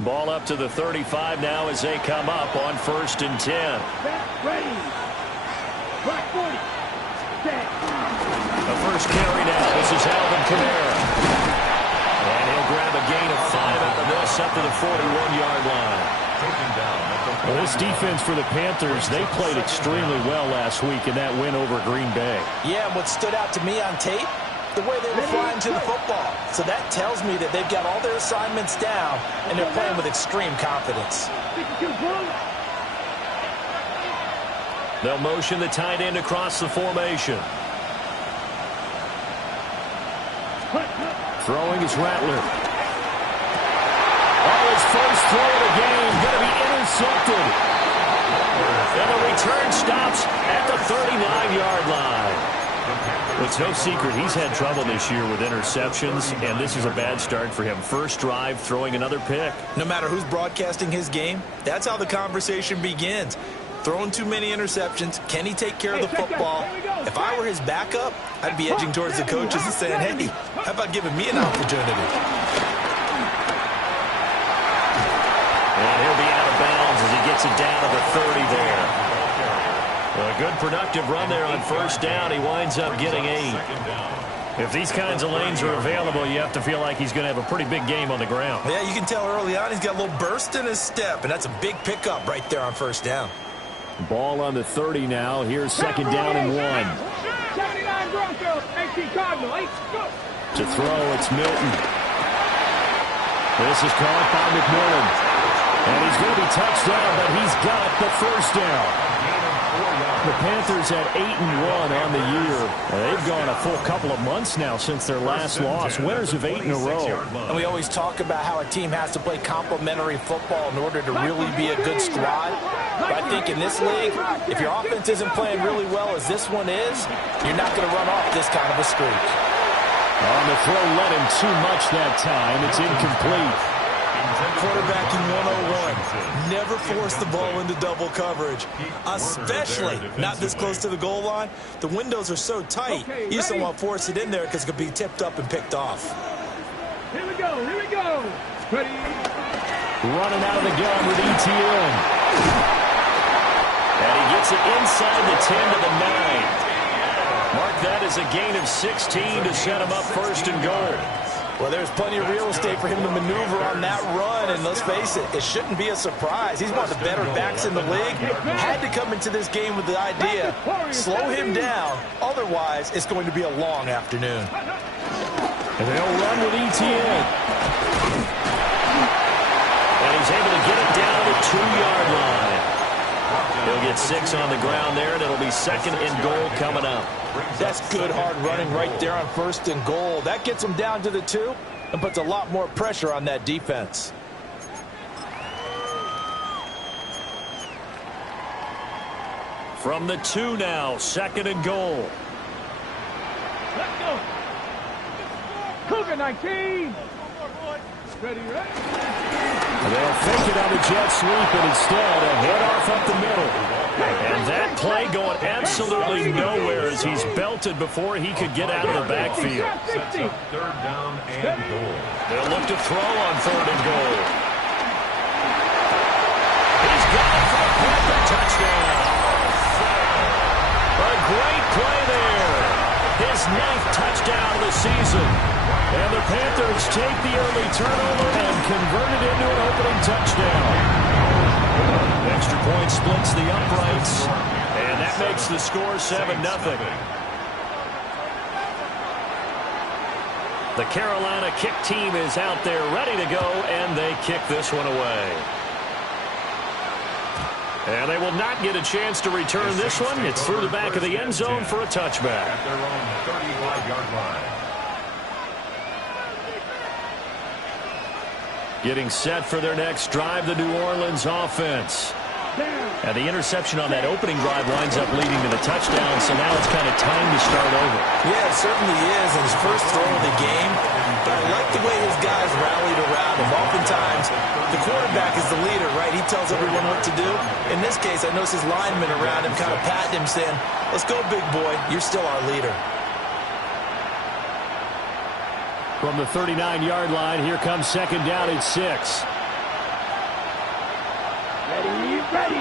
Ball up to the 35 now as they come up on 1st and 10. Ready. Black 40. The first carry now. This is Alvin Kamara. And he'll grab a gain of 5 out of this up to the 41-yard line. Well, this defense for the Panthers, they played extremely well last week in that win over Green Bay. Yeah, and what stood out to me on tape, the way they were flying to the football. So that tells me that they've got all their assignments down, and they're playing with extreme confidence. They'll motion the tight end across the formation. Throwing is Rattler. Oh, his first throw of the game going to be intercepted. And the return stops at the 39-yard line. It's no secret he's had trouble this year with interceptions, and this is a bad start for him. First drive, throwing another pick. No matter who's broadcasting his game, that's how the conversation begins. Throwing too many interceptions. Can he take care of the football? If I were his backup, I'd be edging towards the coaches and saying, hey, how about giving me an opportunity? And he'll be out of bounds as he gets it down to the 30 there. A good productive run there on first down. He winds up getting 8. If these kinds of lanes are available, you have to feel like he's going to have a pretty big game on the ground. Yeah, you can tell early on he's got a little burst in his step, and that's a big pickup right there on first down. Ball on the 30 now. Here's 2nd down and 1. 79 Broncos, 18 Cardinal, 8, go. To throw, it's Milton. This is caught by McMillan. And he's going to be touched down, but he's got the first down. The Panthers at 8-1 on the year. They've gone a full couple of months now since their last loss. Winners of 8 in a row. And we always talk about how a team has to play complementary football in order to really be a good squad. But I think in this league, if your offense isn't playing really well as this one is, you're not going to run off this kind of a streak. On the throw, led him too much that time. It's incomplete. Quarterbacking 101. Never force the ball into double coverage, especially not this close to the goal line. The windows are so tight, you just don't want to force it in there because it could be tipped up and picked off. Here we go, here we go. Ready. Running out of the gun with ETN. And he gets it inside the 10 to the 9. Mark that as a gain of 16 to set him up 1st and goal. Well, there's plenty of real estate for him to maneuver on that run, and let's face it, it shouldn't be a surprise. He's one of the better backs in the league. Had to come into this game with the idea, slow him down, otherwise it's going to be a long afternoon. And they'll run with ETN. And he's able to get it down to the 2-yard line. He'll get 6 on the ground there, and it'll be 2nd and goal coming up. That's good hard running right there on 1st and goal. That gets them down to the 2 and puts a lot more pressure on that defense. From the 2 now, 2nd and goal. Let's go. Cougar 19. Ready, ready. They'll fake it on the jet sweep, and instead a head off up the middle. And that play going absolutely nowhere as he's belted before he could get out of the backfield. 3rd down and goal. They'll look to throw on 3rd and goal. He's got it for a Panther touchdown. A great play there. His 9th touchdown of the season. And the Panthers take the early turnover and convert it into an opening touchdown. Extra point splits the uprights, and that makes the score 7-0. The Carolina kick team is out there ready to go, and they kick this one away. And they will not get a chance to return this one. It's through the back of the end zone for a touchback. At their own 35-yard line. Getting set for their next drive, the New Orleans offense. And the interception on that opening drive winds up leading to the touchdown, so now it's kind of time to start over. Yeah, it certainly is, and his first throw of the game. But I like the way his guys rallied around him. Oftentimes, the quarterback is the leader, right? He tells everyone what to do. In this case, I noticed his linemen around him kind of patting him, saying, let's go, big boy. You're still our leader. From the 39-yard line, here comes 2nd down and 6. Ready.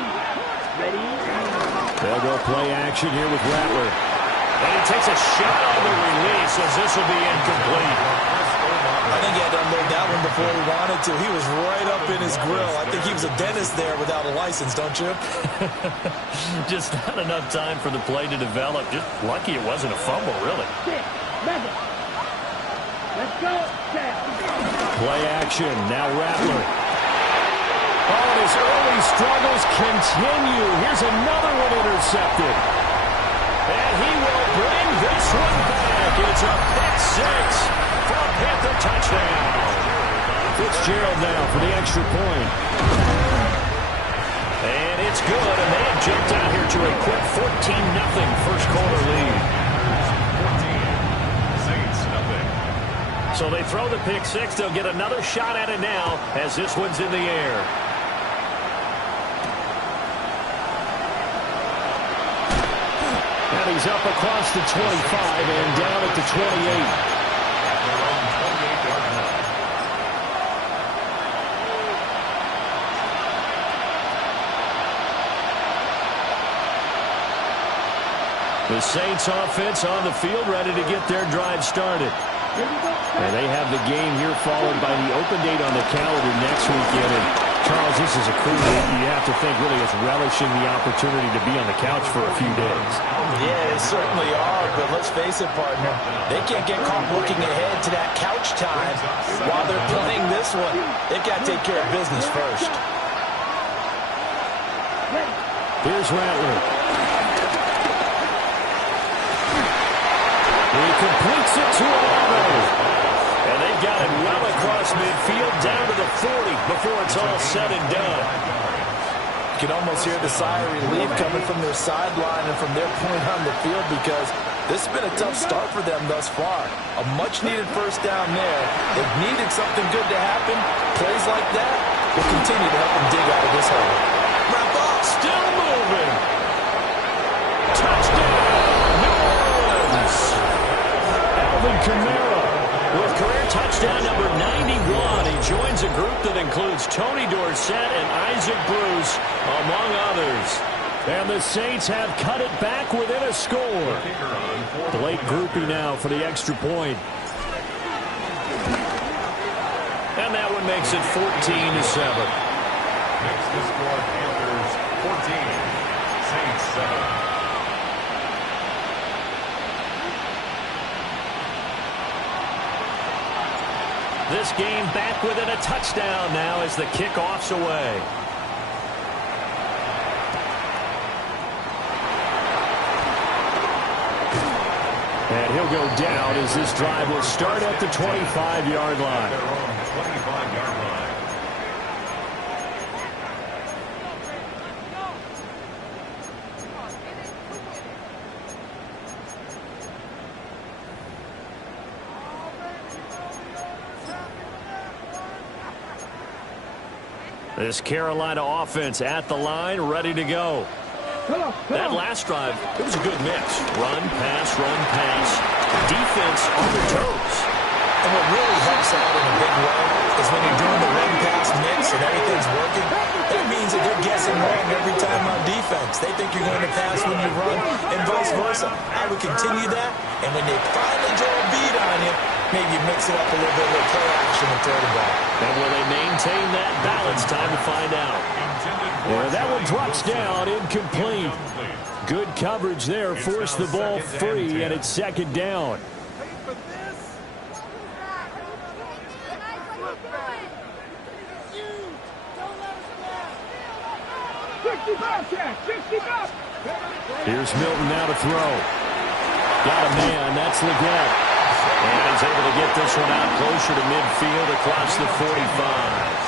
They'll go play action here with Rattler. And he takes a shot on the release as this will be incomplete. I think he had to unload that one before he wanted to. He was right up in his grill. I think he was a dentist there without a license, don't you? Just not enough time for the play to develop. Just lucky it wasn't a fumble, really. 6, 7. Let's go. Play action. Now Rattler. Oh, his early struggles continue. Here's another one intercepted. And he will bring this one back. It's a pick six for a Panther touchdown. Fitzgerald now for the extra point. And it's good, and they have jumped out here to a quick 14-0 first quarter lead. 14, Saints nothing. So they throw the pick six. They'll get another shot at it now as this one's in the air. And he's up across the 25 and down at the 28. The Saints offense on the field ready to get their drive started. And they have the game here followed by the open date on the calendar next weekend. And Charles, this is a crew that you have to think really is relishing the opportunity to be on the couch for a few days. Yeah, they certainly are, but let's face it, partner. They can't get caught looking ahead to that couch time while they're playing this one. They've got to take care of business first. Here's Rattler. He completes it to Alamo. And they've got it well across midfield down to the 40 before it's all said and done. You can almost hear the sigh of relief coming from their sideline and from their point on the field because this has been a tough start for them thus far. A much-needed first down there. They've needed something good to happen. Plays like that will continue to help them dig out of this hole. Wrap up, still moving. Touchdown, New Orleans. Alvin Kamara with career touchdown number 91. He joins a group that includes Tony Dorsett and Isaac Bruce, among others. And the Saints have cut it back within a score. Blake groupie now for the extra point. And that one makes it 14-7. Next to score, Panthers 14, Saints 7. This game back within a touchdown now as the kickoff's away. And he'll go down as this drive will start at the 25-yard line. Their own 25-yard line. This Carolina offense at the line, ready to go. That last drive, it was a good mix. Run, pass, defense on their toes. And what really helps out in a big way is when you're doing the run-pass mix and everything's working, that means that they're guessing wrong every time on defense. They think you're going to pass when you run and vice versa. I would continue that, and when they finally draw a beat on you, maybe you mix it up a little bit with play action and throw the ball. And will they maintain that balance? Time to find out. Yeah, that one drops down, incomplete. Good coverage there, forced the ball free, and it's second down. Here's Milton now to throw. Got a man, that's Leggett. And he's able to get this one out closer to midfield across the 45.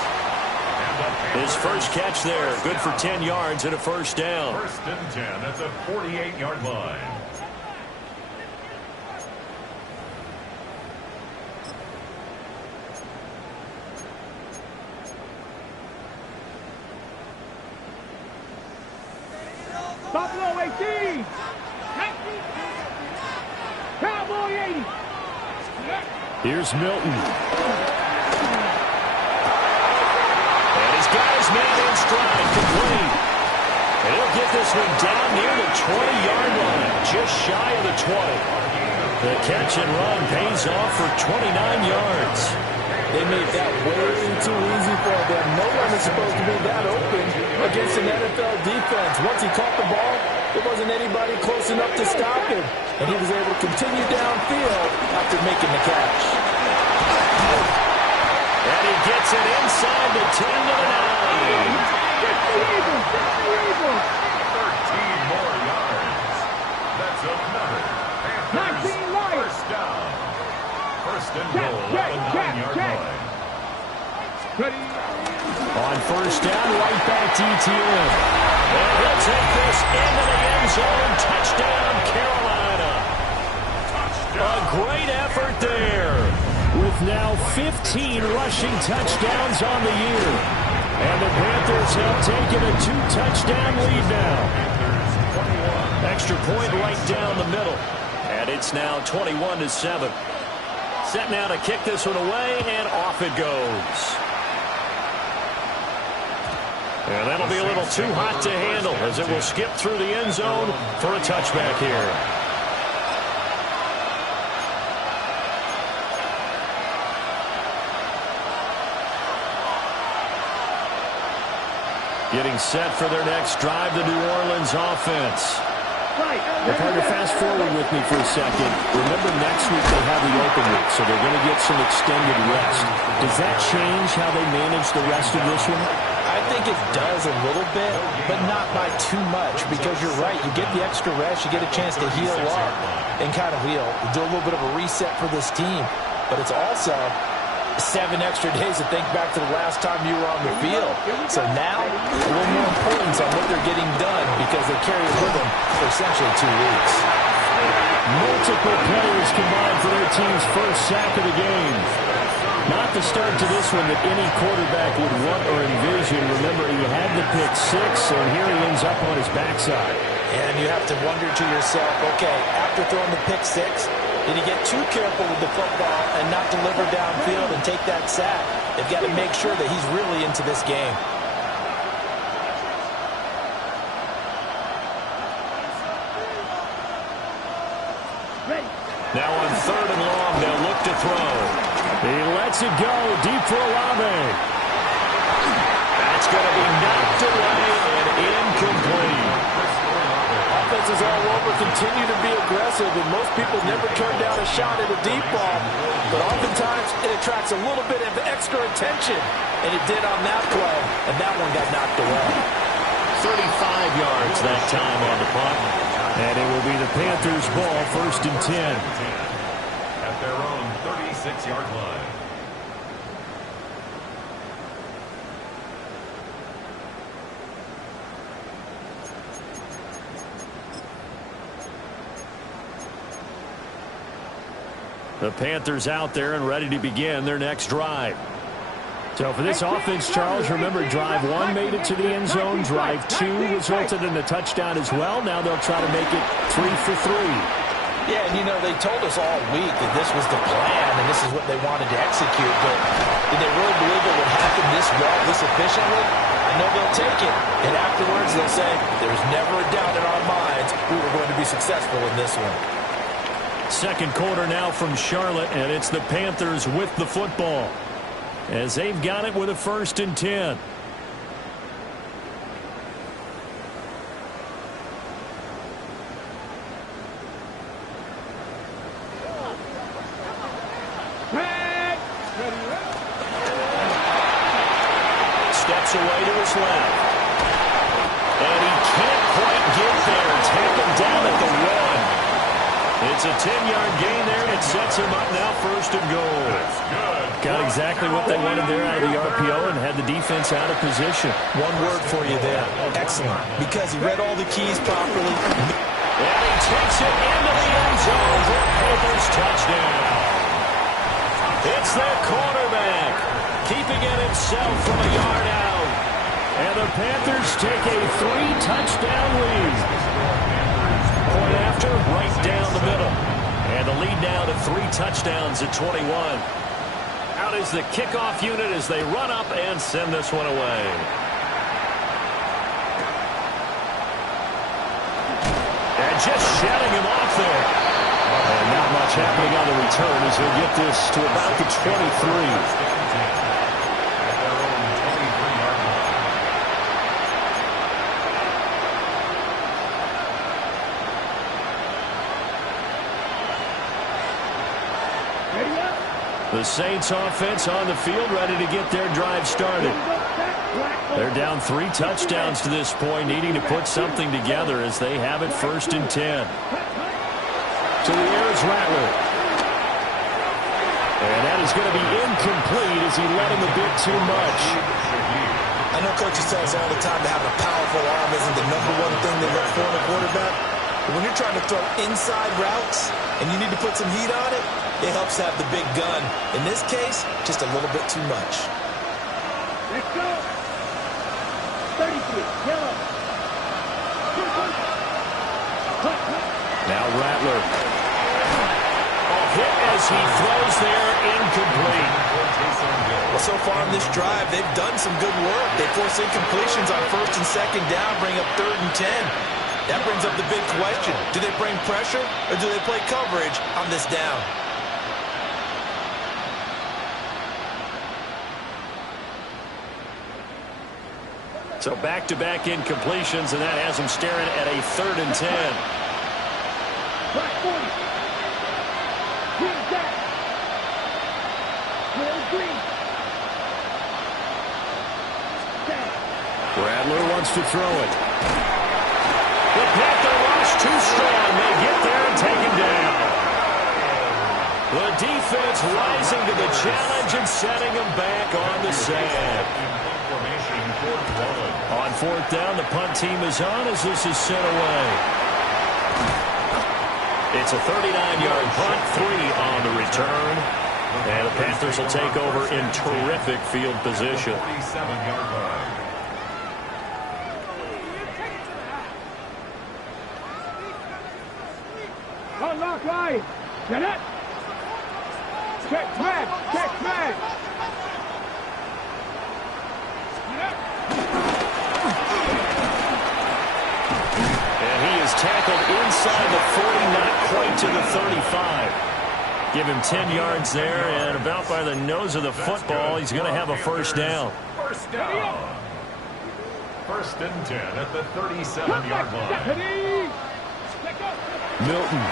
His first catch there, good for 10 yards and a first down. First and 10 at the 48-yard line. Buffalo 18. Cowboy 80. Here's Milton. And he's got his man in stride, complete. And he'll get this one down near the 20-yard line, just shy of the 20. The catch and run pays off for 29 yards. They made that way too easy for them. No one is supposed to be that open against an NFL defense. Once he caught the ball, there wasn't anybody close enough to stop him. And he was able to continue downfield after making the catch. And he gets it inside the 10 to the 9. 13 more yards. That's another Panthers first down. First and goal at the 9-yard line. On first down, right back to ETN. And he'll take this into the end zone. Touchdown, Carolina. A great effort there. With now 15 rushing touchdowns on the year. And the Panthers have taken a 2-touchdown lead now. Extra point right down the middle. And it's now 21-7. Set now to kick this one away, and off it goes. And that'll be a little too hot to handle as it will skip through the end zone for a touchback here. Getting set for their next drive, the New Orleans offense. Well, partner, fast forward with me for a second. Remember, next week they have the open week, so they're going to get some extended rest. Does that change how they manage the rest of this one? I think it does a little bit, but not by too much, because you're right. You get the extra rest, you get a chance to heal up and kind of do a little bit of a reset for this team. But it's also 7 extra days to think back to the last time you were on the field. So now, a little more importance on what they're getting done because they carry it with them for essentially 2 weeks. Multiple players combined for their team's first sack of the game. Not the start to this one that any quarterback would want or envision. Remember, he had the pick 6, and here he ends up on his backside. And you have to wonder to yourself, okay, after throwing the pick 6, did he get too careful with the football and not deliver downfield and take that sack? They've got to make sure that he's really into this game. Now on 3rd and long, they'll look to throw. He lets it go deep for Olave. That's going to be knocked away and incomplete. Offenses all over continue to be aggressive, and most people never turn down a shot at a deep ball. But oftentimes, it attracts a little bit of extra attention, and it did on that play, and that one got knocked away. 35 yards that time on the punt. And it will be the Panthers' ball, 1st and 10. At their own 36-yard line. The Panthers out there and ready to begin their next drive. So for this offense, Charles, remember drive 1 made it to the end zone. Drive 2 resulted in a touchdown as well. Now they'll try to make it 3 for 3. Yeah, and you know, they told us all week that this was the plan and this is what they wanted to execute. But did they really believe it would happen this well, this efficiently? I know they'll take it. And afterwards they'll say, there's never a doubt in our minds we were going to be successful in this one. Second quarter now from Charlotte, and it's the Panthers with the football as they've got it with a 1st and 10. Steps away to his left. And he can't quite get there. Taken down at the 1. It's a 10-yard gain there, and it sets him up now 1st and goal. Got exactly what they wanted there out of the RPO and had the defense out of position. One word for you there, excellent, because he read all the keys properly. And he takes it into the end zone for Panthers touchdown. It's their quarterback, keeping it himself from a yard out. And the Panthers take a 3-touchdown lead. Point after, right down the middle. And the lead now to 3 touchdowns at 21. Out is the kickoff unit as they run up and send this one away. just shutting him off there. And not much happening on the return as he'll get this to about the 23. The Saints offense on the field, ready to get their drive started. They're down 3 touchdowns to this point, needing to put something together as they have it 1st and 10. To the air is Rattler. And that is going to be incomplete as he let him a bit too much. I know coaches tell us all the time that having a powerful arm isn't the #1 thing they look for in a quarterback. But when you're trying to throw inside routes and you need to put some heat on it, it helps to have the big gun. In this case, just a little bit too much. Let's go. 33, yellow. Now Rattler. Hit as he throws there, incomplete. Well, so far in this drive, they've done some good work. They force incompletions on 1st and 2nd down, bring up 3rd and 10. That brings up the big question. Do they bring pressure or do they play coverage on this down? So back-to-back incompletions, and that has him staring at a 3rd and 10. Black 40. Green back. Green. Rattler wants to throw it. The Panther rush too strong. They get there and take him down. The defense rising to the challenge and setting him back on the sand. On 4th down, the punt team is on as this is sent away. It's a 39-yard punt, 3 on the return. And the Panthers will take over in terrific field position. 47-yard line. Unlock line. Get it. Check man. Check man. And he is tackled inside the 40, not quite to the 35. Give him 10 yards there, and about by the nose of the football, he's going to have a 1st down. 1st down. 1st and 10 at the 37-yard line. Milton.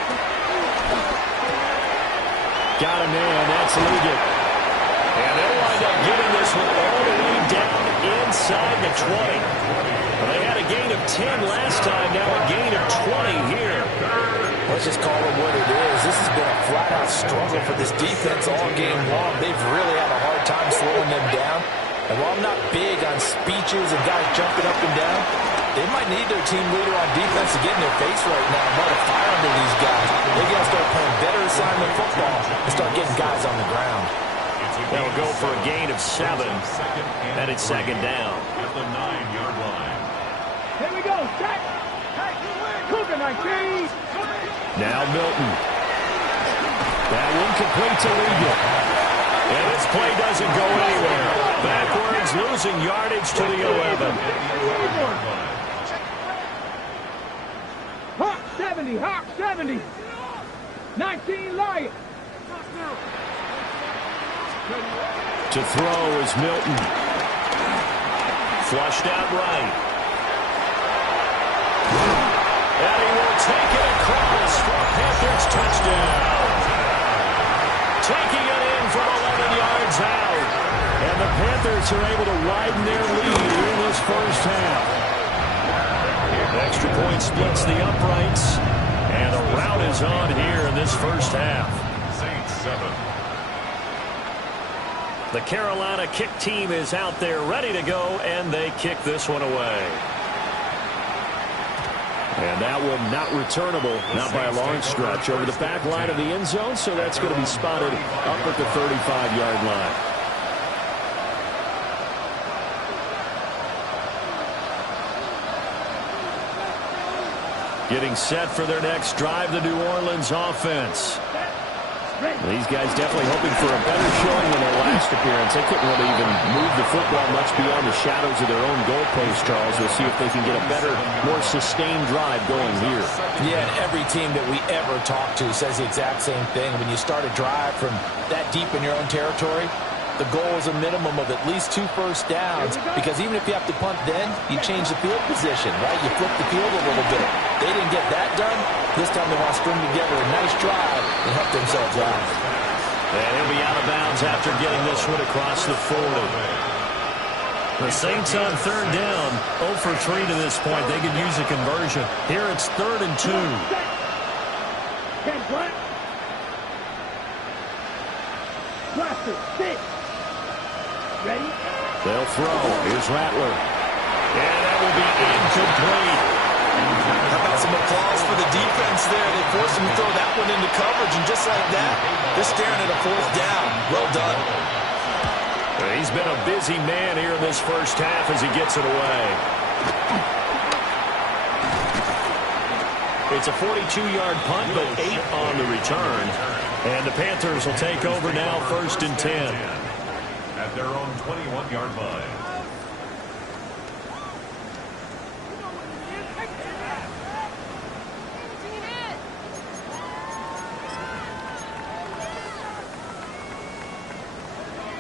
Got a man. That's Liggett. And they'll wind up getting this one all the way down inside the 20. Well, they had a gain of 10 last time. Now a gain of 20 here. Let's just call it what it is. This has been a flat-out struggle for this defense all game long. They've really had a hard time slowing them down. And while I'm not big on speeches and guys jumping up and down, they might need their team leader on defense to get in their face right now and light a fire under these guys. They got to start playing better assignment football and start getting guys on the ground. They'll go for a gain of 7, and it's 2nd down. At the 9-yard line. Here we go. Check. Cougar 19. Now Milton. That one complete to Liggett. And this play doesn't go anywhere. Backwards, losing yardage to the 11. Hawk 70. Hawk 70. 19 Lion. To throw is Milton. Flushed out right. And he will take it across for a Panthers touchdown. Taking it in from 11 yards out. And the Panthers are able to widen their lead in this 1st half. Extra point splits the uprights. And the rout is on here in this 1st half. Saints 7. The Carolina kick team is out there ready to go, and they kick this one away. And that one not returnable, not by a long stretch, over the back line of the end zone, so that's going to be spotted up at the 35-yard line. Getting set for their next drive, the New Orleans offense. These guys definitely hoping for a better showing than their last appearance. They couldn't really even move the football much beyond the shadows of their own goalpost, Charles. We'll see if they can get a better, more sustained drive going here. Yeah, and every team that we ever talk to says the exact same thing. When you start a drive from that deep in your own territory, the goal is a minimum of at least 2 first downs, because even if you have to punt then, you change the field position, right? You flip the field a little bit. They didn't get that done. This time they want to string together a nice drive and help themselves out. And he'll be out of bounds after getting this one across the 40. The Saints on third down, 0 for 3 to this point. They could use a conversion. Here it's 3rd and 2. Ready? They'll throw. Here's Rattler. And that will be incomplete. How about some applause for the defense there? They forced him to throw that one into coverage, and just like that, they're staring at a 4th down. Well done. He's been a busy man here in this first half as he gets it away. It's a 42-yard punt, but 8 on the return. And the Panthers will take over now, 1st and 10. At their own 21-yard line.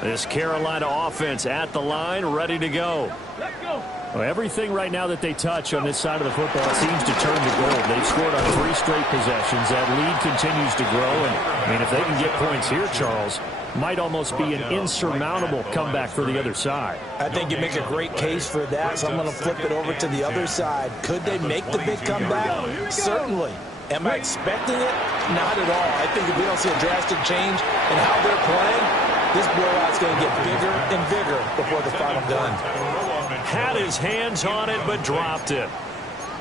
This Carolina offense at the line, ready to go. Let's go. Well, everything right now that they touch on this side of the football seems to turn to gold. They've scored on 3 straight possessions. That lead continues to grow. And, I mean, if they can get points here, Charles, might almost be an insurmountable comeback for the other side. I think you make a great case for that, so I'm going to flip it over to the other side. Could they make the big comeback? Certainly. Am I expecting it? Not at all. I think if we don't see a drastic change in how they're playing, this blowout's going to get bigger and bigger before the final done. Had his hands on it, but dropped it.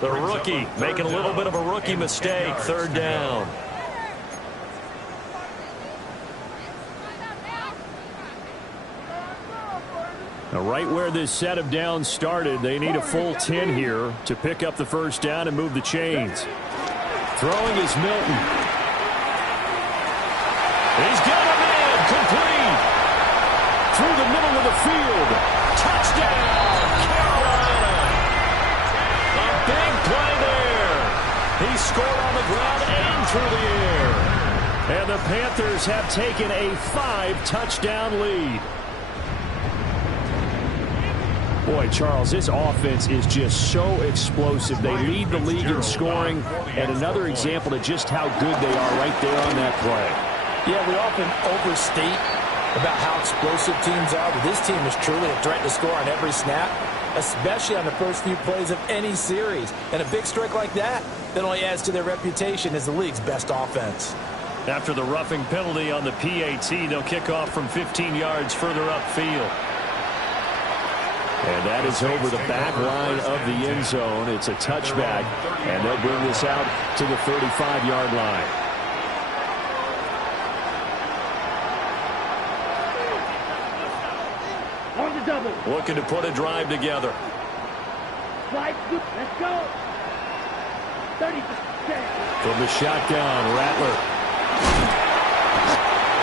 The rookie making a little bit of a rookie mistake, 3rd down. Now, right where this set of downs started, they need a full 10 here to pick up the 1st down and move the chains. Throwing is Milton. He's got a man, complete. Through the middle of the field. Touchdown, Carolina. A big play there. He scored on the ground and through the air. And the Panthers have taken a 5-touchdown lead. Boy, Charles, this offense is just so explosive. They lead the league in scoring, and another example of just how good they are right there on that play. Yeah, we often overstate about how explosive teams are, but this team is truly a threat to score on every snap, especially on the first few plays of any series. And a big strike like that only adds to their reputation as the league's best offense. After the roughing penalty on the PAT, they'll kick off from 15 yards further upfield. And that is over the back line of the end zone. It's a touchback, and they'll bring this out to the 35-yard line. On the double. Looking to put a drive together. Slide, scoop. Let's go. 30. From the shotgun, Rattler.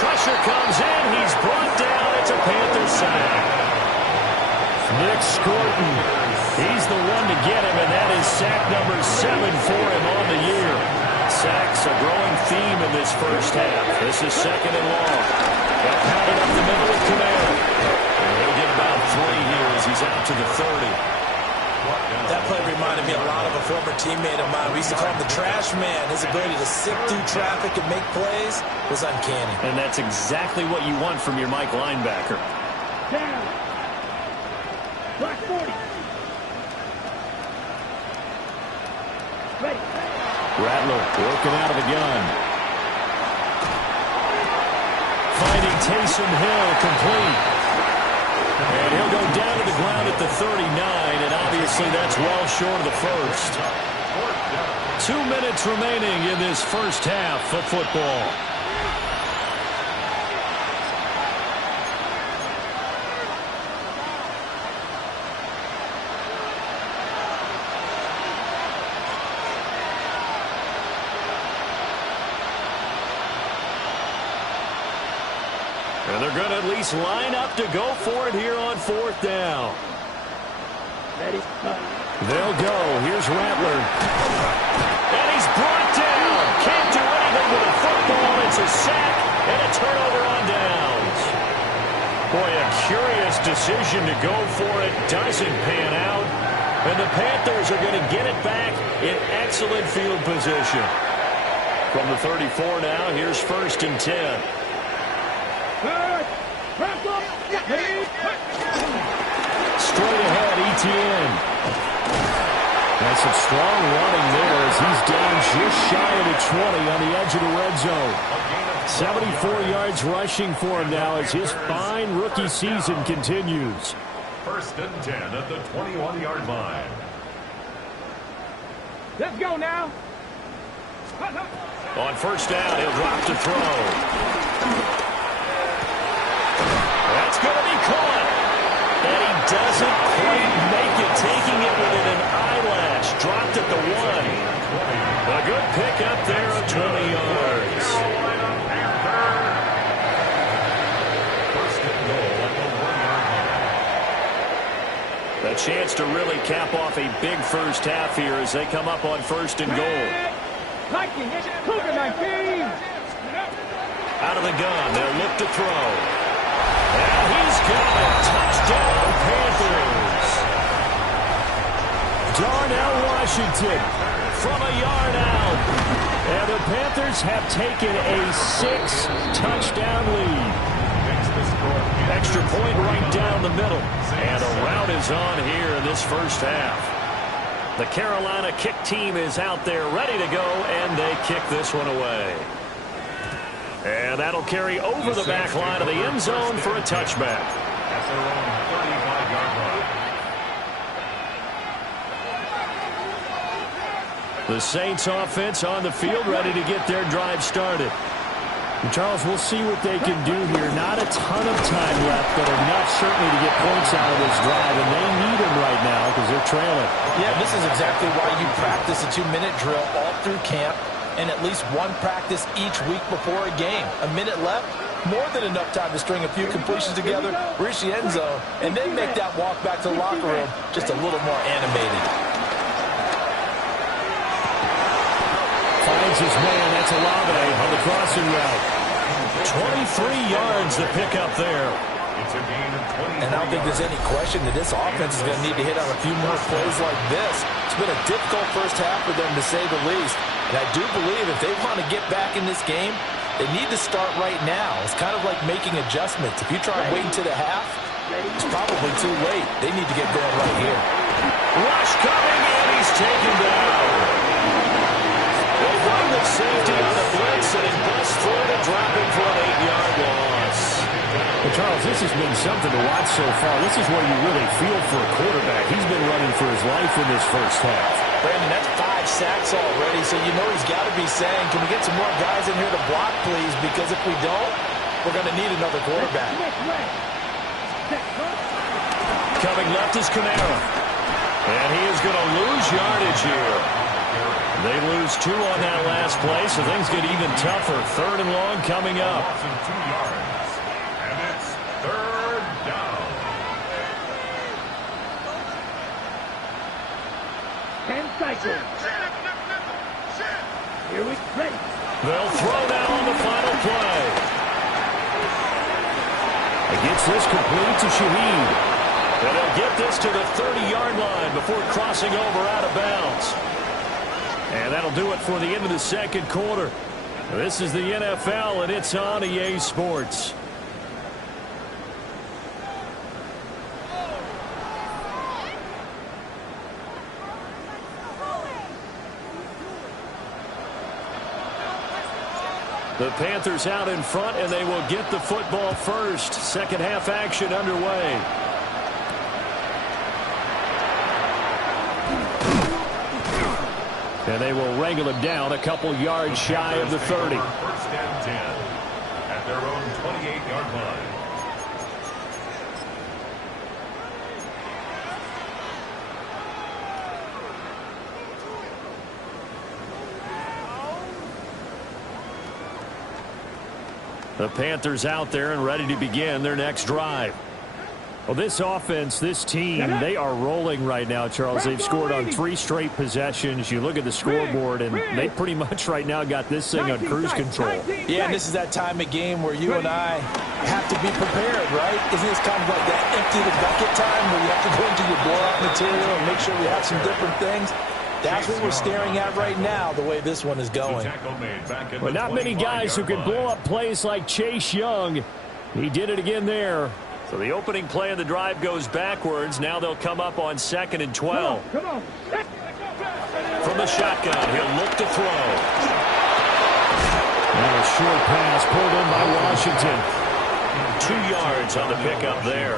Pressure comes in. He's brought down. It's a Panther sack. Nick Scorton, he's the one to get him, and that is sack number 7 for him on the year. Sacks a growing theme in this first half. This is 2nd and long. They'll pound it up the middle with Camaro. And he'll get about 3 here as he's out to the 30. That play reminded me a lot of a former teammate of mine. We used to call him the trash man. His ability to sift through traffic and make plays was uncanny. And that's exactly what you want from your Mike linebacker. Down. Black 40. Ready. Rattler working out of the gun. Finding Taysom Hill complete. And he'll go down to the ground at the 39, and obviously that's well short of the first. 2 minutes remaining in this first half of football. And they're going to at least line up to go for it here on 4th down. They'll go. Here's Rattler. And he's brought down. Can't do anything with a football. It's a sack and a turnover on downs. Boy, a curious decision to go for it. Doesn't pan out. And the Panthers are going to get it back in excellent field position. From the 34 now, here's 1st and 10. Straight ahead, Etienne. And some strong running there as he's down just shy of the 20 on the edge of the red zone. 74 yards rushing for him now as his fine rookie season continues. 1st and 10 at the 21-yard line. Let's go now. On 1st down, he'll drop to throw. That's going to be caught. And he doesn't quite make it, taking it within an eyelash. Dropped at the 1. A good pickup there of 20 yards. A chance to really cap off a big first half here as they come up on 1st and goal. Out of the gun, they'll look to throw. And he's got a touchdown, Panthers. Darnell Washington from a yard out. And the Panthers have taken a 6-touchdown lead. Extra point right down the middle. And a rout is on here in this first half. The Carolina kick team is out there ready to go, and they kick this one away. And that'll carry over the back line of the end zone for a touchback. At their own 35-yard line. The Saints offense on the field ready to get their drive started. Charles, we'll see what they can do here. Not a ton of time left, but enough certainly to get points out of this drive, and they need them right now because they're trailing. Yeah, this is exactly why you practice a 2-minute drill all through camp and at least one practice each week before a game. A minute left, more than enough time to string a few completions together, reach the end zone, and then make that walk back to the locker room just a little more animated. Finds his man. That's Olave on the crossing route. 23 yards to pick up there. It's a gain of 20. And I don't think there's any question that this offense is going to need to hit on a few more plays like this. It's been a difficult first half for them, to say the least. And I do believe if they want to get back in this game, they need to start right now. It's kind of like making adjustments. If you try and wait until the half, it's probably too late. They need to get going right here. Rush coming, and he's taken down. They bring the safety on the blitz, and it busts through to drop him for an 8-yard loss. Well, Charles, this has been something to watch so far. This is where you really feel for a quarterback. He's been running for his life in this first half. Brandon, that's 5 sacks already, so you know he's got to be saying, can we get some more guys in here to block, please? Because if we don't, we're going to need another quarterback. Coming left is Kamara. And he is going to lose yardage here. They lose 2 on that last play, so things get even tougher. 3rd and long coming up. Loss of 2 yards. And it's 3rd down. 10 cycles. Here we ready. They'll throw now on the final play. It gets this complete to Shaheed. And they'll get this to the 30-yard line before crossing over out of bounds. And that'll do it for the end of the second quarter. This is the NFL, and it's on EA Sports. The Panthers out in front, and they will get the football first. Second half action underway. And they will wrangle him down a couple yards shy of the 30. 1st and 10 at their own 28-yard line. The Panthers out there and ready to begin their next drive. Well, this offense, this team, they are rolling right now, Charles. They've scored on 3 straight possessions. You look at the scoreboard, and they pretty much right now got this thing on cruise control. Yeah, and this is that time of game where you and I have to be prepared, right? Isn't this kind of like that empty the bucket time where you have to go into your blowout material and make sure we have some different things? That's what we're staring at right now, the way this one is going. Well, not many guys who can blow up plays like Chase Young. He did it again there. So the opening play of the drive goes backwards. Now they'll come up on 2nd and 12. Come on. From the shotgun, he'll look to throw. And a short pass pulled in by Washington. 2 yards on the pickup there.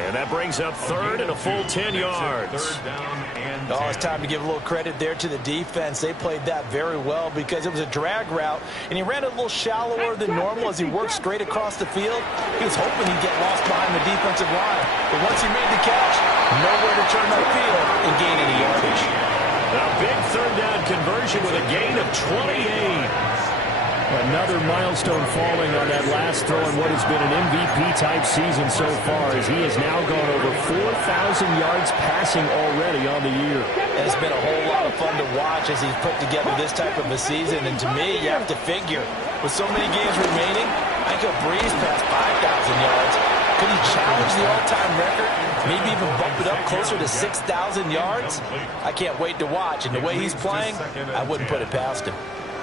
And that brings up 3rd and a full 10 yards. Oh, it's time to give a little credit there to the defense. They played that very well because it was a drag route, and he ran a little shallower than normal as he worked straight across the field. He was hoping he'd get lost behind the defensive line. But once he made the catch, nowhere to turn upfield and gain any yardage. A big 3rd down conversion with a gain of 28. Another milestone falling on that last throw in what has been an MVP-type season so far, as he has now gone over 4,000 yards passing already on the year. And it's been a whole lot of fun to watch as he's put together this type of a season. And to me, you have to figure, with so many games remaining, I think he'll breeze past 5,000 yards. Could he challenge the all-time record? Maybe even bump it up closer to 6,000 yards? I can't wait to watch. And the way he's playing, I wouldn't put it past him.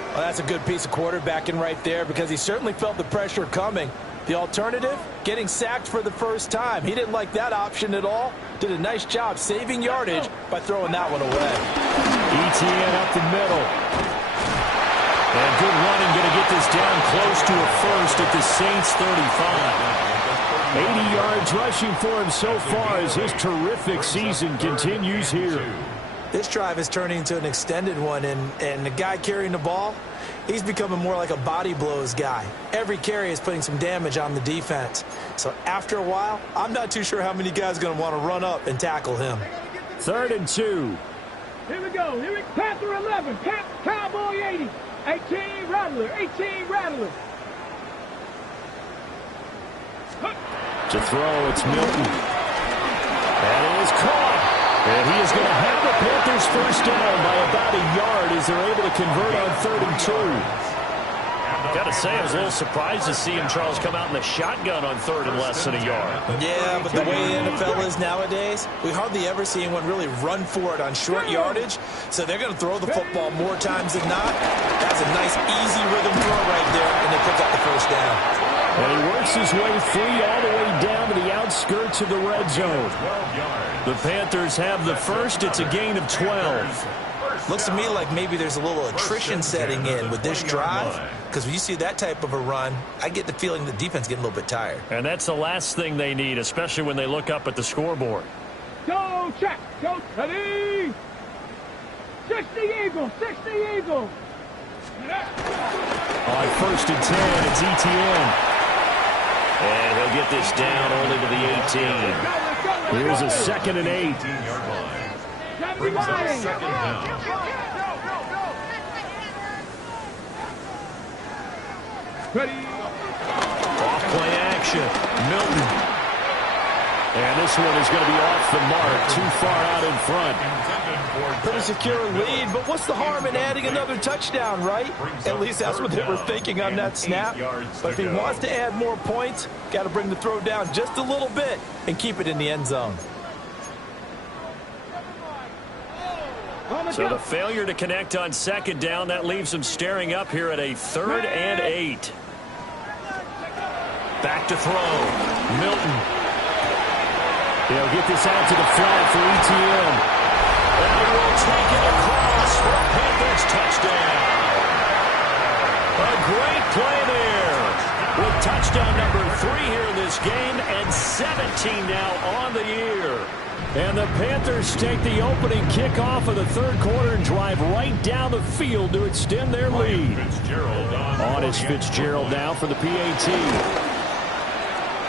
Well, that's a good piece of quarterbacking right there because he certainly felt the pressure coming. The alternative, getting sacked for the first time. He didn't like that option at all. Did a nice job saving yardage by throwing that one away. ETN up the middle. And good running, going to get this down close to a first at the Saints 35. 80 yards rushing for him so far as his terrific season continues here. This drive is turning into an extended one, and the guy carrying the ball, he's becoming more like a body blows guy. Every carry is putting some damage on the defense. So after a while, I'm not too sure how many guys are going to want to run up and tackle him. 3rd and 2. Here we go. Here we go. Panther 11. Cowboy 80. 18 Rattler. 18 Rattler. To throw, it's Milton. That is caught. And he is going to have the Panthers first down by about a yard as they're able to convert on 3rd and 2. Got to say, I was a little surprised to see him, Charles, come out in the shotgun on 3rd and less than a yard. Yeah, but the way the NFL is nowadays, we hardly ever see anyone really run for it on short yardage. So they're going to throw the football more times than not. That's a nice, easy rhythm throw right there, and they pick up the first down. And he works his way free all the way down to the outskirts of the red zone. The Panthers have the first. It's a gain of 12. Looks to me like maybe there's a little attrition setting in with this drive, because when you see that type of a run, I get the feeling the defense getting a little bit tired. And that's the last thing they need, especially when they look up at the scoreboard. Go check. Go ready. 60 Eagles. 60 Eagles. On 1st and 10, it's ETN. And he'll get this down only to the 18. Here's a 2nd and 8. Off play action. Milton. And this one is going to be off the mark, too far out in front. Pretty secure lead, but what's the harm in adding another touchdown, right? At least that's what they were thinking on that snap. But if he wants to add more points, got to bring the throw down just a little bit and keep it in the end zone. So the failure to connect on 2nd down, that leaves them staring up here at a 3rd and 8. Back to throw. Milton. They'll get this out to the flat for ETN. And he will take it across for a Panthers touchdown. A great play there. With touchdown number 3 here in this game and 17 now on the year. And the Panthers take the opening kickoff of the 3rd quarter and drive right down the field to extend their lead. On is Fitzgerald now for the PAT.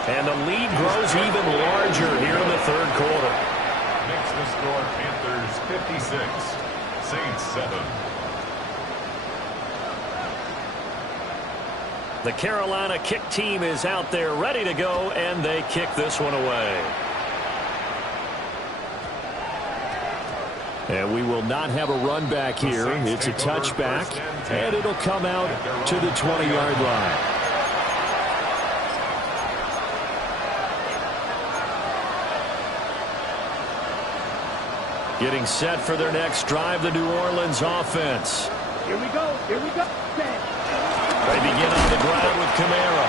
And the lead grows even larger here in the 3rd quarter. Makes the score Panthers 56, Saints 7. The Carolina kick team is out there ready to go, and they kick this one away. And we will not have a run back here. It's a touchback, and it'll come out to the 20-yard line. Getting set for their next drive, the New Orleans offense. Here we go. Here we go. They begin on the ground with Kamara.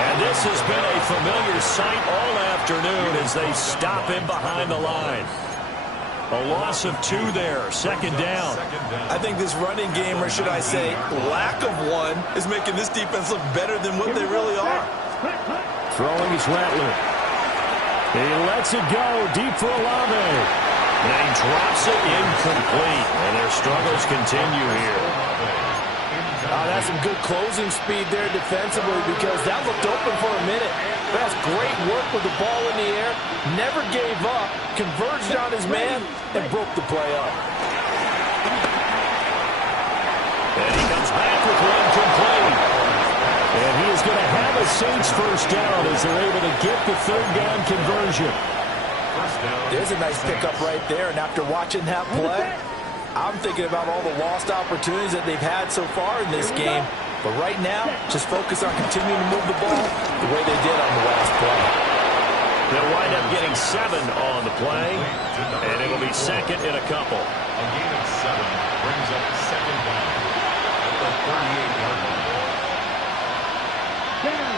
And this has been a familiar sight all afternoon as they stop him behind the line. A loss of 2 there, second down. I think this running game, or should I say lack of one, is making this defense look better than what they really are. Throwing is Rattler. He lets it go deep for Olave. And he drops it incomplete. And their struggles continue here. That's some good closing speed there defensively because that looked open for a minute. That's great work with the ball in the air. Never gave up. Converged on his man and broke the play up. And he comes back with one complete. And he is going to have a Saints first down as they're able to get the third down conversion. There's a nice pickup right there. And after watching that play, I'm thinking about all the lost opportunities that they've had so far in this game. But right now, just focus on continuing to move the ball the way they did on the last play. They'll wind up getting 7 on the play, and it'll be second and a couple. A gain of 7 brings up second down at the 38-yard line. Down.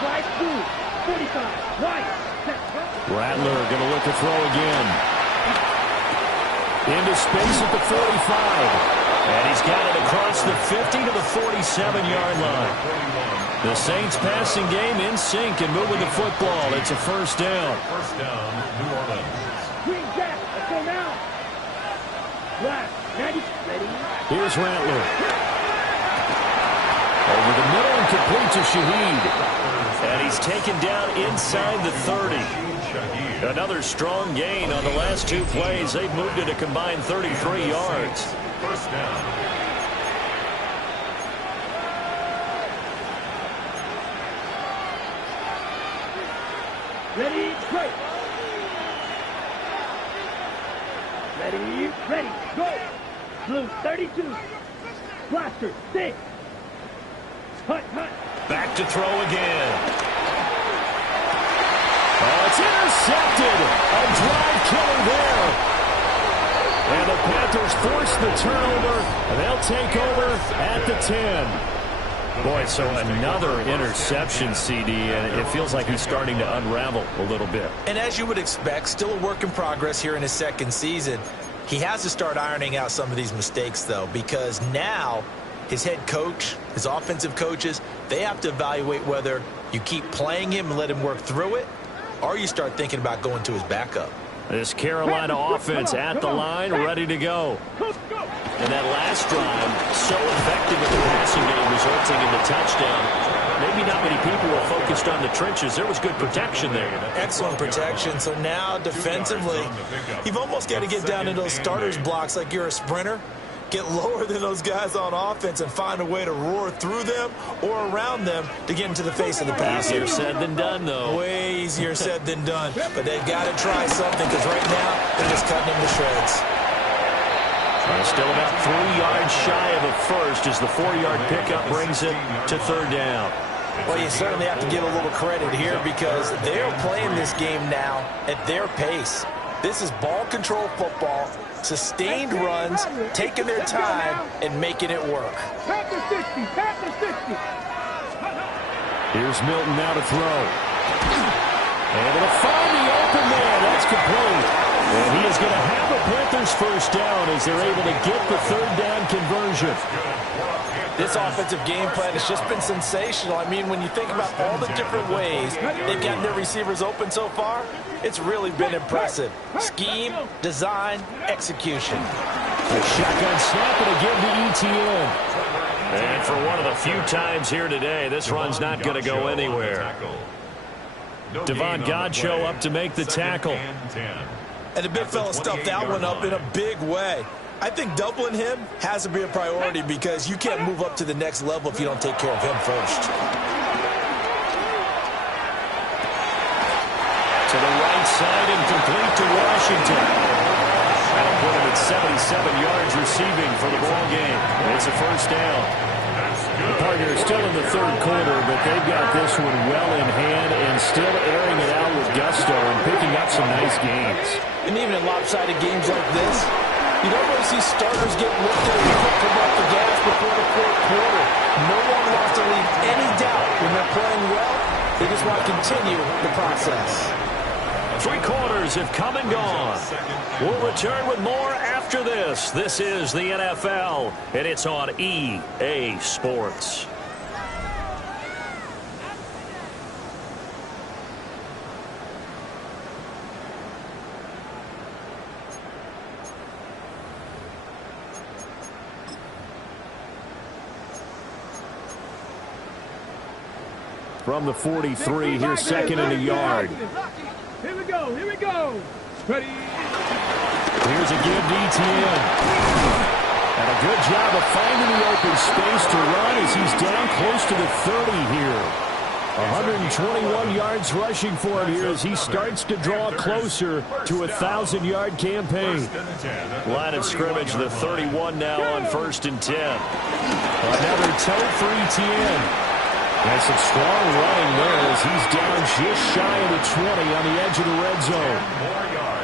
Strike 2. 45. Right. Rattler going to look to throw again. Into space at the 45. And he's got it across the 50 to the 47-yard line. The Saints passing game in sync and moving the football. It's a first down. First down, New Orleans. Green Jack. Let's go now. Black. Ready. Here's Rattler. Over the middle and complete to Shaheed. And he's taken down inside the 30. Another strong gain on the last 2 plays. They've moved it a combined 33 yards. First down. Ready. Straight. Ready. Go. Blue 32. Blaster 6. Hut. Back to throw again. Oh, it's intercepted. A drive killer there. And the Panthers force the turnover, and they'll take over at the 10. Boy, so another interception, CD, and it feels like he's starting to unravel a little bit. And as you would expect, still a work in progress here in his second season. He has to start ironing out some of these mistakes, though, because now his head coach, his offensive coaches, they have to evaluate whether you keep playing him and let him work through it, or you start thinking about going to his backup. This Carolina offense at the line, ready to go. And that last drive, so effective in the passing game, resulting in the touchdown. Maybe not many people were focused on the trenches. There was good protection there. Excellent protection. So now, defensively, you've almost got to get down to those starters blocks like you're a sprinter. Get lower than those guys on offense and find a way to roar through them or around them to get into the face of the passer. Easier said than done, though. Way easier said than done. But they've got to try something because right now they're just cutting him to shreds. Still about 3 yards shy of a first as the 4-yard pickup brings it to third down. Well, you certainly have to give a little credit here because they're playing this game now at their pace. This is ball control football, sustained runs, taking their time and making it work. Panther 60. Here's Milton now to throw. Able to find the open man. That's complete. And he is going to have a Panthers first down as they're able to get the third down conversion. This offensive game plan has just been sensational. I mean, when you think about all the different ways they've gotten their receivers open so far, it's really been impressive. Scheme, design, execution. A shotgun snap and again to ETN. And for one of the few times here today, this run's not going to go anywhere. Devon Godchaux up to make the tackle. And the big fella stuffed that one up in a big way. I think doubling him has to be a priority because you can't move up to the next level if you don't take care of him first. To the right side and complete to Washington. That'll put him at 77 yards receiving for the ball game. It's a first down. The Partners still in the third quarter, but they've got this one well in hand and still airing it out with gusto and picking up some nice gains. And even in lopsided games like this, you don't really see starters get lifted and come off the gas before the fourth quarter. No one wants to leave any doubt when they're playing well. They just want to continue the process. 3 quarters have come and gone. We'll return with more after this. This is the NFL, and it's on EA Sports. From the 43, here's second and a yard. Here we go, here we go. Ready. Here's a give to ETN. And a good job of finding the open space to run as he's down close to the 30 here. 121 yards rushing for him here as he starts to draw closer to a 1,000-yard campaign. Line of scrimmage, the 31 now on 1st and 10. Another toe for ETN. And some strong running there as he's down just shy of the 20 on the edge of the red zone.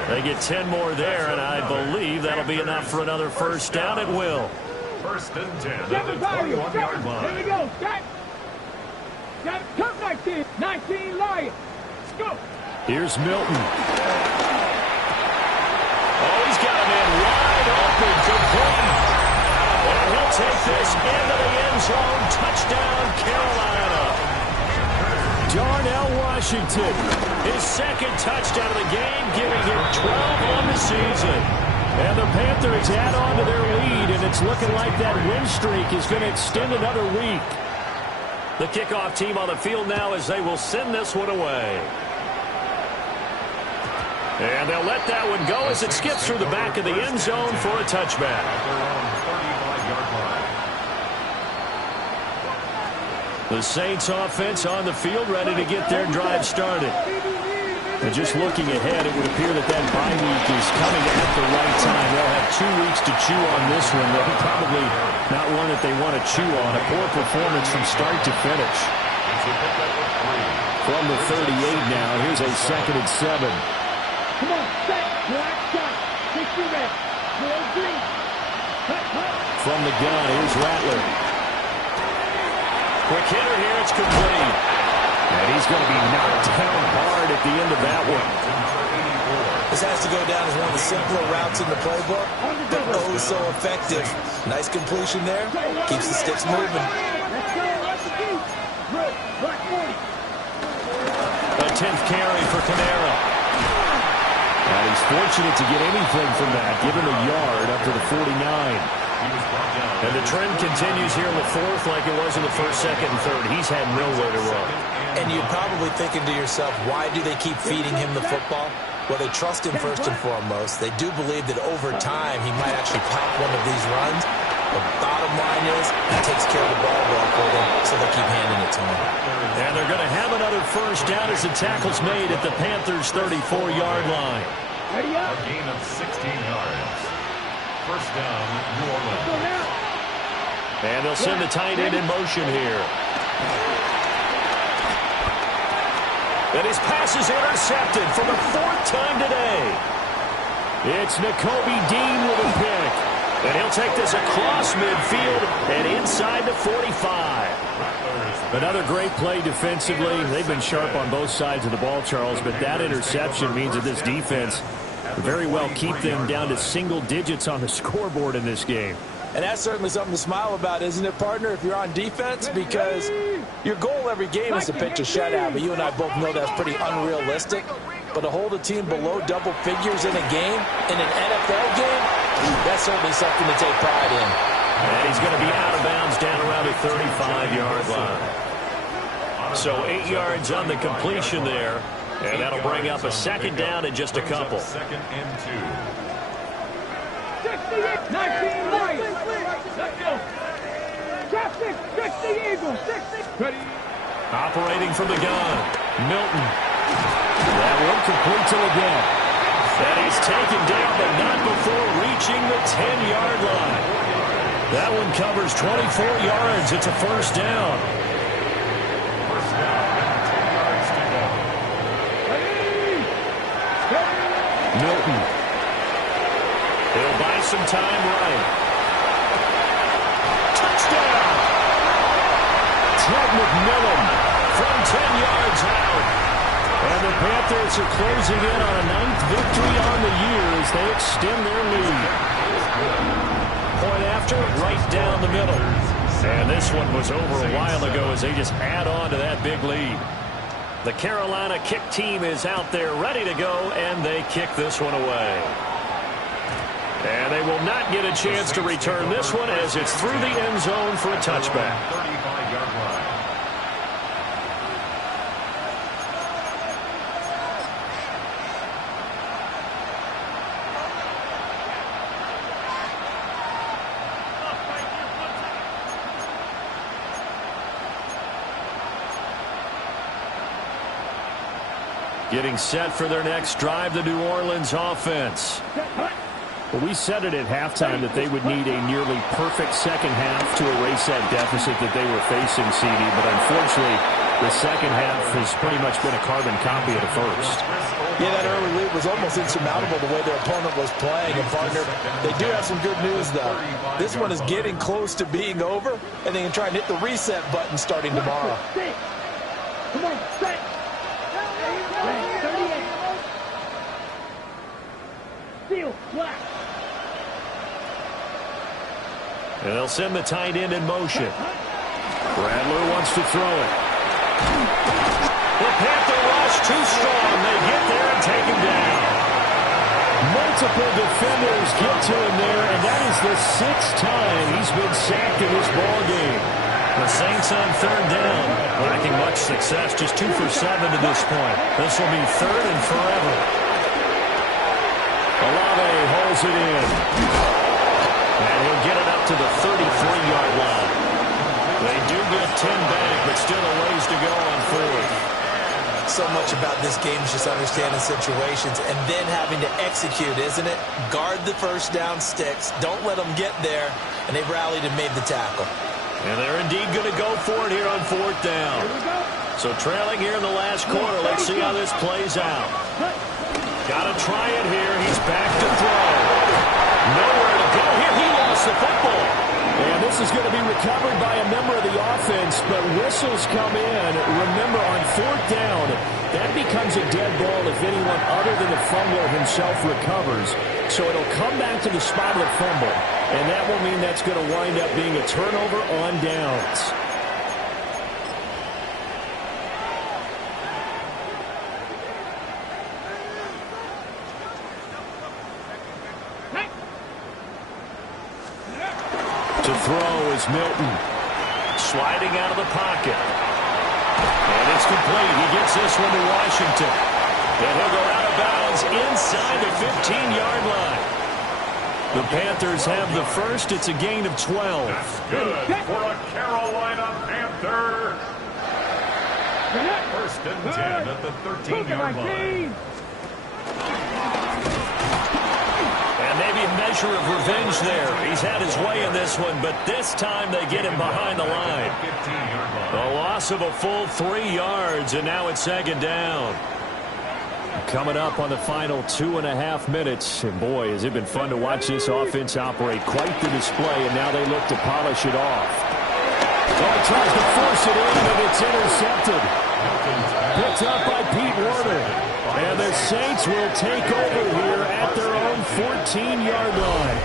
They get 10 more there, and I believe that'll be enough for another first down. It will. 1st and 10 at the 21-yard line. Here we go, Scott. Got it, come 19. 19 Lions. Let's go. Here's Milton. Oh, he's got a man wide open, complete. And he'll take this into the end zone. Touchdown, Carolina. Darnell Washington, his second touchdown of the game, giving him 12 on the season. And the Panthers add on to their lead, and it's looking like that win streak is going to extend another week. The kickoff team on the field now as they will send this one away. And they'll let that one go as it skips through the back of the end zone for a touchback. The Saints offense on the field ready to get their drive started. And just looking ahead, it would appear that that bye week is coming at the right time. They'll have 2 weeks to chew on this one. They'll probably not one that they want to chew on. A poor performance from start to finish. From the 38 now, here's a 2nd and 7. Come on, set, black shot. Take you there. From the gun, here's Rattler. Quick hitter here, it's complete. And he's going to be knocked down hard at the end of that one. This has to go down as one of the simpler routes in the playbook, but oh so effective. Nice completion there. Keeps the sticks moving. A 10th carry for Kamara. And he's fortunate to get anything from that, given the yard up to the 49. And the trend continues here in the 4th like it was in the 1st, 2nd, and 3rd. He's had nowhere to run. And you're probably thinking to yourself, why do they keep feeding him the football? Well, they trust him first and foremost. They do believe that over time he might actually pop one of these runs. The bottom line is he takes care of the ball well for them, so they keep handing it to him. And they're going to have another first down as the tackle's made at the Panthers' 34-yard line. A gain of 16 yards. First down, New Orleans. And they'll send the tight end in motion here. And his pass is intercepted for the 4th time today. It's Nakobe Dean with a pick. And he'll take this across midfield and inside the 45. Another great play defensively. They've been sharp on both sides of the ball, Charles, but that interception means that this defense very well keep them down to single digits on the scoreboard in this game. And that's certainly something to smile about, isn't it, partner, if you're on defense? Because your goal every game is to pitch a shutout, but you and I both know that's pretty unrealistic. But to hold a team below double figures in a game, in an NFL game, that's certainly something to take pride in. And he's going to be out of bounds down around the 35-yard line. So 8 yards on the completion there, and that'll bring up a 2nd down in just a couple. 2nd and 2. 60, 19 right. Let's go. Drop 60 Eagle. 60. Ready. Operating from the gun. Milton. That one complete to again. And he's taken down, but not before reaching the 10-yard line. That one covers 24 yards. It's a first down. First down, 10 yards to go. Milton. He'll buy some time right. Touchdown! Ted McMillan from 10 yards out. And the Panthers are closing in on a 9th victory on the year as they extend their lead. Point after, right down the middle. And this one was over a while ago as they just add on to that big lead. The Carolina kick team is out there ready to go, and they kick this one away. And they will not get a chance to return this one as it's through the end zone for a touchback. 35-yard line. Getting set for their next drive, the New Orleans offense. Well, we said it at halftime that they would need a nearly perfect second half to erase that deficit that they were facing, CD. But unfortunately, the second half has pretty much been a carbon copy of the first. Yeah, that early lead was almost insurmountable the way their opponent was playing. And, partner, they do have some good news, though. This one is getting close to being over, and they can try and hit the reset button starting tomorrow. Come on, set. Steal, black. And they'll send the tight end in motion. Bradler wants to throw it. The Panther rush too strong. They get there and take him down. Multiple defenders get to him there, and that is the 6th time he's been sacked in this ball game. The Saints on third down, lacking much success, just 2 for 7 to this point. This will be third and forever. Olave holds it in. And he'll get it up to the 33-yard line. They do get 10 back, but still a ways to go on fourth. So much about this game is just understanding situations and then having to execute, isn't it? Guard the first down sticks. Don't let them get there. And they've rallied and made the tackle. And they're indeed going to go for it here on fourth down. So trailing here in the last quarter. Let's see how this plays out. Got to try it here. He's back to throw. Nowhere to go here. He lost the football. And this is going to be recovered by a member of the offense, but whistles come in. Remember, on fourth down, that becomes a dead ball if anyone other than the fumbler himself recovers. So it'll come back to the spot of the fumble, and that will mean that's going to wind up being a turnover on downs. To throw is Milton. Sliding out of the pocket. And it's complete. He gets this one to Washington. And he'll go out of bounds inside the 15-yard line. The Panthers have the first. It's a gain of 12. That's good for a Carolina Panther. First and 10 at the 13-yard line. And maybe a measure of revenge there. He's had his way in this one, but this time they get him behind the line. A loss of a full 3 yards, and now it's second down. Coming up on the final 2.5 minutes. And boy, has it been fun to watch this offense operate. Quite the display, and now they look to polish it off. Oh, he tries to force it in, and it's intercepted. Picked up by Pete Werner. And the Saints will take over here at their own 14-yard line.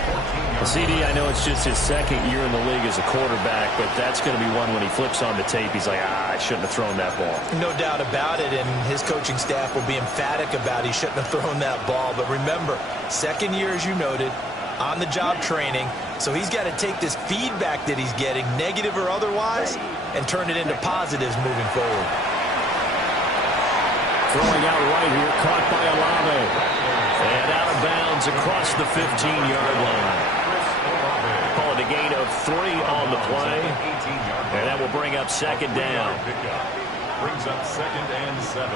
Well, CD, I know it's just his second year in the league as a quarterback, but that's going to be one when he flips on the tape. He's like, I shouldn't have thrown that ball. No doubt about it, and his coaching staff will be emphatic about he shouldn't have thrown that ball. But remember, second year, as you noted, on-the-job training, so he's got to take this feedback that he's getting, negative or otherwise, and turn it into positives moving forward. Throwing out right here, caught by Olave. And out of bounds across the 15-yard line. Call it a gain of 3 on the play. And that will bring up second down. Brings up 2nd and 7.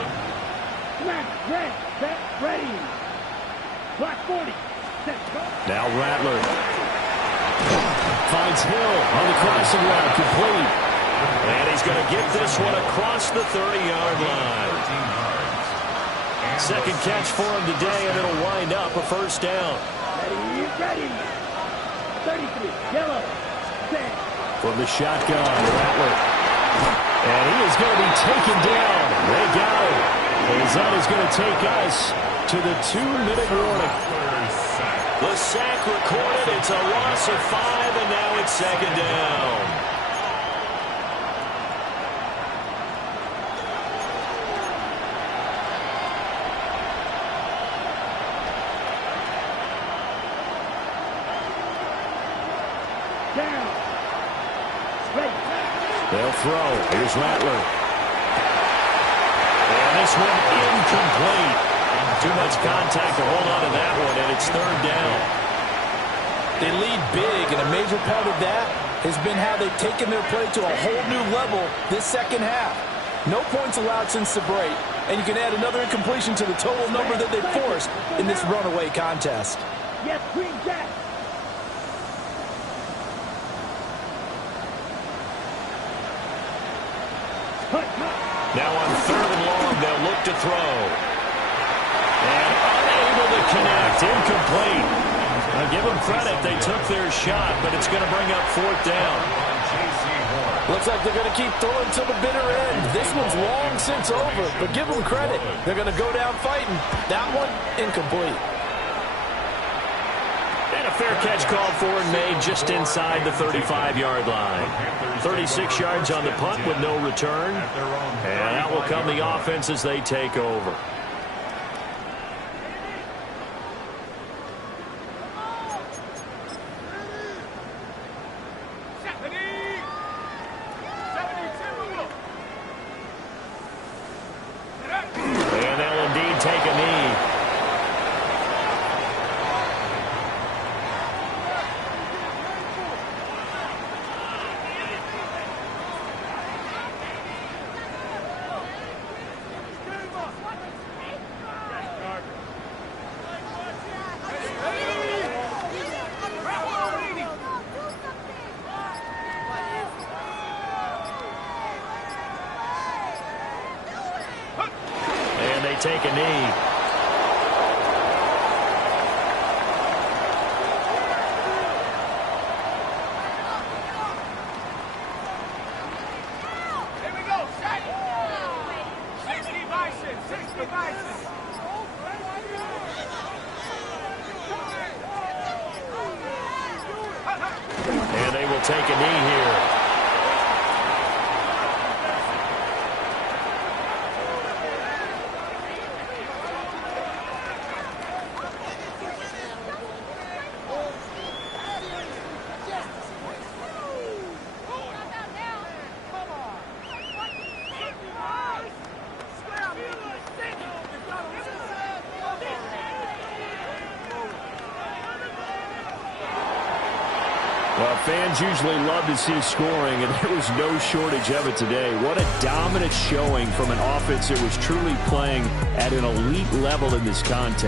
Snap, red, set, ready. Block 40. Set, go. Now Rattler finds Hill on the crossing route, complete. And he's going to get this one across the 30-yard line. Second catch for him today, and it'll wind up a first down. Ready, ready. 33, yellow, set. From the shotgun, Rattler. And he is going to be taken down. They got him. As that is going to take us to the 2-minute warning. The sack recorded. It's a loss of 5, and now it's second down. Down. Straight. They'll throw. Here's Rattler. And this one incomplete. Too much contact to hold on to that one, and it's third down. They lead big, and a major part of that has been how they've taken their play to a whole new level this second half. No points allowed since the break, and you can add another incompletion to the total number that they forced in this runaway contest. Yes, Green Jack. Now on 3rd and long, they'll look to throw. And unable to connect, incomplete. I'll give them credit, they took their shot, but it's going to bring up 4th down. Looks like they're going to keep throwing to the bitter end. This one's long since over, but give them credit. They're going to go down fighting. That one, incomplete. And a fair catch called for and made just inside the 35-yard line. 36 yards on the punt with no return. And out will come the offense as they take over. And they'll indeed take a knee. Take a knee. Here we go. Set. 60 Bison. 60 Bison. And they will take a knee here. Well, fans usually love to see scoring, and there was no shortage of it today. What a dominant showing from an offense that was truly playing at an elite level in this contest.